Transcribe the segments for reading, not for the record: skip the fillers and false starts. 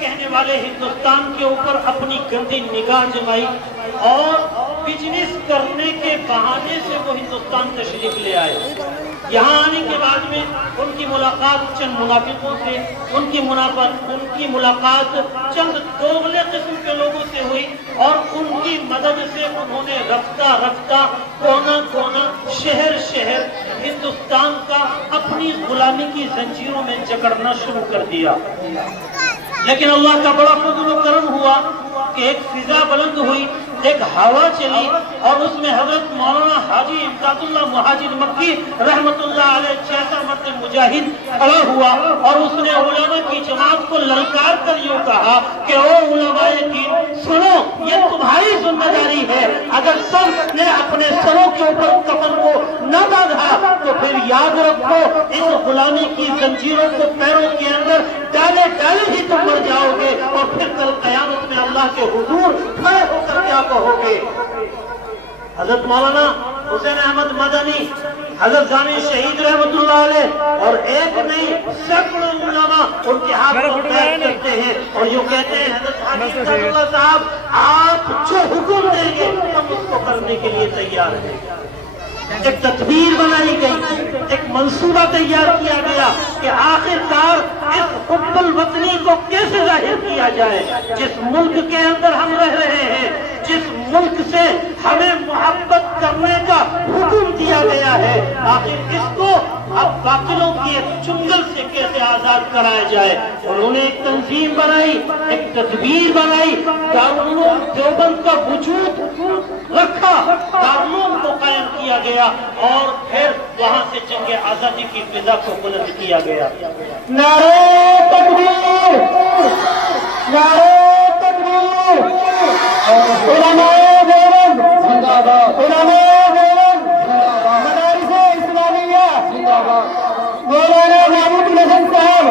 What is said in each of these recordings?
کہنے والے ہندوستان کے اوپر اپنی گندی نگاہ جمائی اور بزنس کرنے کے بہانے سے وہ ہندوستان تشریف لے آئے۔ یہاں آنے کے بعد میں ان کی ملاقات چند منافقوں سے، ان کی ملاقات چند دوغلے قسم کے لوگوں سے ہوئی، اور ان کی مدد سے انہوں نے رفتہ رفتہ کونا کونا شہر شہر ہندوستان کا اپنی غلامی کی زنجیروں میں جکڑنا شروع کر دیا۔ لیکن اللہ کا بڑا فضل و کرم ہوا کہ ایک فضا بلند ہوئی، ایک ہوا چلی، اور اس میں حضرت مولانا حاجی امداد اللہ مہاجر مکی رحمت اللہ علیہ جیسا مرد مجاہد کھڑا ہوا، اور اس نے علماء کی جماعت کو للکار کر یوں کہا کہ او علماء دین، سنو، یہ تمہاری ذمہ داری ہے، اگر سب نے اپنے سروں کے اوپر کفن کو نہ باندھا تو پھر یاد رکھو اس غلامی کی زنجیروں کو پیروں کے اندر ڈالے ڈالے ہی تم مر جاؤ گے، اور پھر کل قیامت میں اللہ کے حضور کھڑے ہو کر کیا کہو گے؟ حضرت مولانا حسین احمد مدنی، حضرت جانی شہید رحمت اللہ علیہ، اور ایک نہیں سینکڑوں علماء ان کے ہاتھ کو بیعت کرتے ہیں اور یوں کہتے ہیں حضرت حاجی امداد اللہ صاحب آپ جو حکم دیں گے ہم اس کو کرنے کے لیے تیار ہیں۔ ایک تدبیر بنائی گئی، ایک منصوبہ تیار کیا گیا کہ آخر کار اس حب الوطنی کو کیسے ظاہر کیا جائے۔ جس ملک کے اندر ہم رہ رہے ہیں، جس ملک سے ہمیں محبت کرنے کا حکم دیا گیا ہے، آخر اس کو اب باطلوں کی ایک چنگل سے کیسے آزاد کرایا جائے۔ انہوں نے ایک تنظیم بنائی، ایک تدبیر بنائی، دارالعلوم دیوبند کا وجود رکھا، دارالعلوم کو قائم کیا گیا، اور پھر وہاں سے جنگ آزادی کی فضا کو بلند کیا گیا۔ نعرہ تکبیر، نعرہ تکبیر، علماء دیوبند زندہ باد، علماء دیوبند زندہ باد، مدارس اسلامیہ زندہ باد، مولانا محمود الحسن صاحب،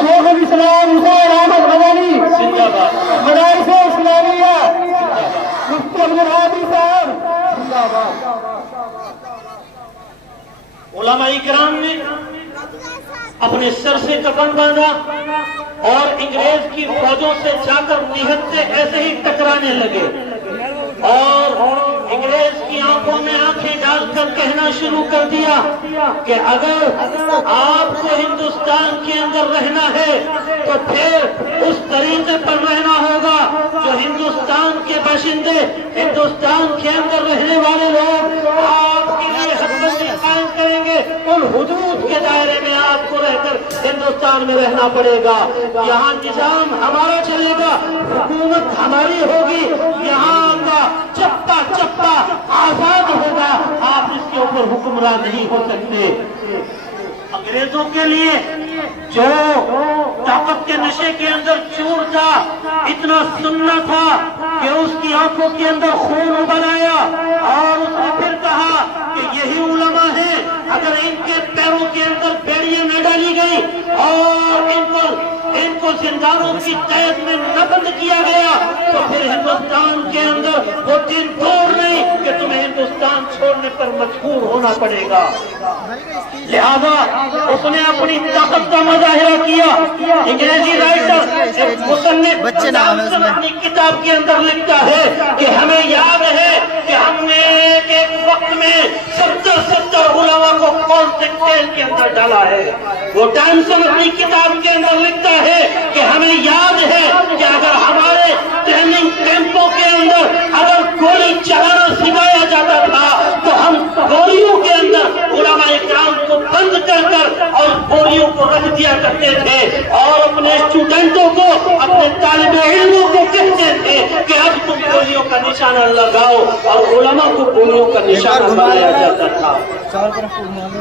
شیخ الاسلام حسین احمد مدنی زندہ باد، مدارس اسلامیہ، مفتی عبدالحادی صاحب زندہ باد۔ علماء کرام نے اپنے سر سے کفن باندھا اور انگریز کی فوجوں سے جا کر نہتے ایسے ہی ٹکرانے لگے، اور انگریز کی آنکھوں میں آنکھیں ڈال کر کہنا شروع کر دیا کہ اگر آپ کو ہندوستان کے اندر رہنا ہے تو پھر اس طریقے پر رہنا ہوگا جو ہندوستان کے باشندے، ہندوستان کے اندر رہنے والے لوگ آپ کے لیے حد بندی قائم کریں گے، ان حدود کے دائرے میں آپ کو رہ کر ہندوستان میں رہنا پڑے گا، یہاں نظام ہمارا چلے گا، حکومت ہماری ہوگی، یہاں کا چپا چپا آزاد ہوگا، آپ اس کے اوپر حکمران نہیں ہو سکتے۔ انگریزوں کے لیے جو طاقت کے نشے کے اندر چور تھا، اتنا سننا تھا کہ اس کی آنکھوں کے اندر خون بنایا، اور اس نے پھر کہا کہ یہی علماء ہیں، اگر ان کے پیروں کے اندر بیڑیاں نہ ڈالی گئی اور ان کو زندانوں کی قید میں نہ بند کیا گیا تو پھر ہندوستان کے اندر وہ دن دور نہیں کہ تمہیں ہندوستان چھوڑنے پر مجبور ہونا پڑے گا۔ لہذا اس نے اپنی طاقت کا مظاہرہ کیا۔ انگریزی رائٹر مصنف اپنی کتاب کے اندر لکھتا ہے کہ ہمیں یاد ہے کہ ہم نے ایک وقت میں 70 علماء کو کون سے کیل کے اندر ڈالا ہے۔ وہ ٹائمسن اپنی کتاب کے اندر لکھتا ہے کہ ہمیں یاد ہے کہ اگر ہمارے ٹریننگ کیمپوں کے اندر اگر گولی چلانا سکھایا جاتا تھا تو ہم گولیوں کے اندر علماء اکرام کو بند کر اور گولیوں کو رکھ دیا کرتے تھے، اور اپنے اسٹوڈنٹوں کو، اپنے طالب علموں کو کہتے تھے کہ اب تم گولیوں کا نشانہ لگاؤ، اور علماء کو گولیوں کا نشانہ بنایا جاتا تھا۔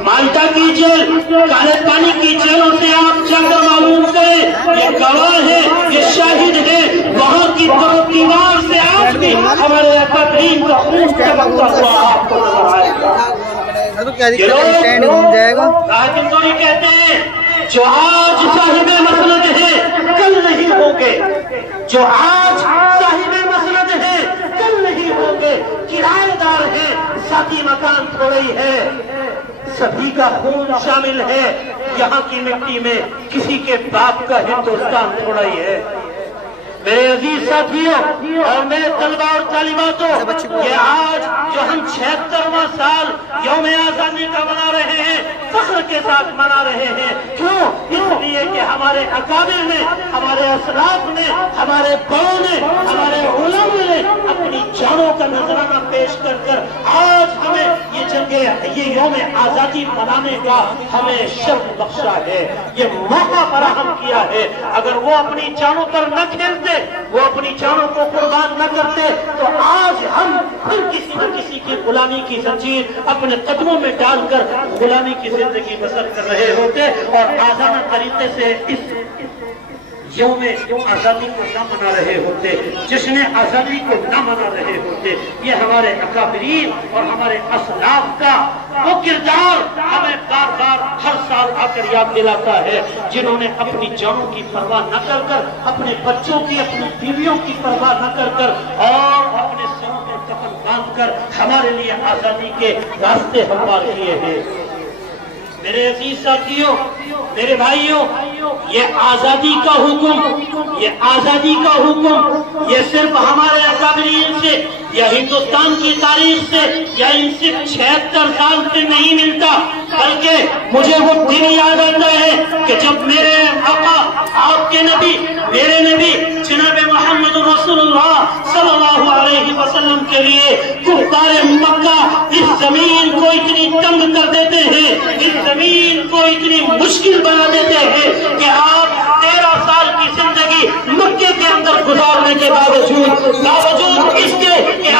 مالٹا کی جیل، کالے پانی کی جیلوں سے آپ جا کر معلوم کریں، یہ گواہ ہے، یہ شاہد ہے، وہاں کی دیوار سے آج بھی ہمارے اکابرین کا خون چمکتا ہوا آپ کو نظر آئے گا۔ یہ لوگ راجندوری کہتے ہیں جو آج صاحب مسند ہے کل نہیں ہوں گے، جو آج صاحب مسند ہے کل نہیں ہوں گے، کرایہ دار ہے، ذاتی مکان تھوڑی ہے، سبھی کا خون شامل ہے، یہاں کی مٹی میں کسی کے باپ کا ہندوستان تھوڑا ہی ہے۔ میرے عزیز ساتھیوں اور میرے طلبہ اور طالباتوں، یہ آج جو ہم 76واں سال یوم آزادی کا منا رہے ہیں، فخر کے ساتھ منا رہے ہیں۔ کیوں؟ اس لیے کہ ہمارے اکابر نے، ہمارے اسلاف نے، ہمارے بڑوں نے، ہمارے علماء نے اپنی جانوں کا نذرانہ پیش کر کر آج ہمیں یہ یوم آزادی منانے کا ہمیں شرف بخشا ہے، یہ موقع فراہم کیا ہے۔ اگر وہ اپنی جانوں پر نہ کھیلتے، وہ اپنی جانوں کو قربان نہ کرتے، تو آج ہم پھر کسی نہ کسی کی غلامی کی زنجیر اپنے قدموں میں ڈال کر غلامی کی زندگی بسر کر رہے ہوتے اور آزادانہ طریقے سے اس یوم آزادی کو نہ منا رہے ہوتے، جشن آزادی کو نہ منا رہے ہوتے۔ یہ ہمارے اکابرین اور ہمارے اسلاف کا وہ کردار ہمیں بار بار ہر سال آ کر یاد دلاتا ہے، جنہوں نے اپنی جانوں کی پرواہ نہ کر کر، اپنے بچوں کی، اپنی بیویوں کی پرواہ نہ کر کر اور اپنے سروں میں کفن باندھ کر ہمارے لیے آزادی کے راستے ہموار کیے ہیں۔ میرے عزیز ساتھیوں، میرے بھائیوں، یہ آزادی کا حکم، یہ آزادی کا حکم، یہ صرف ہمارے اکابرین سے یا ہندوستان کی تاریخ سے یا ان سے 76 سال سے نہیں ملتا، بلکہ مجھے وہ دن یاد آتا ہے کہ جب میرے آقا، آپ کے نبی، میرے نبی جناب محمد رسول اللہ صلی اللہ علیہ وسلم کے لیے کفار مکہ اس زمین کو اتنی تنگ کر دیتے ہیں، اس زمین کو اتنی مشکل بنا دیتے ہیں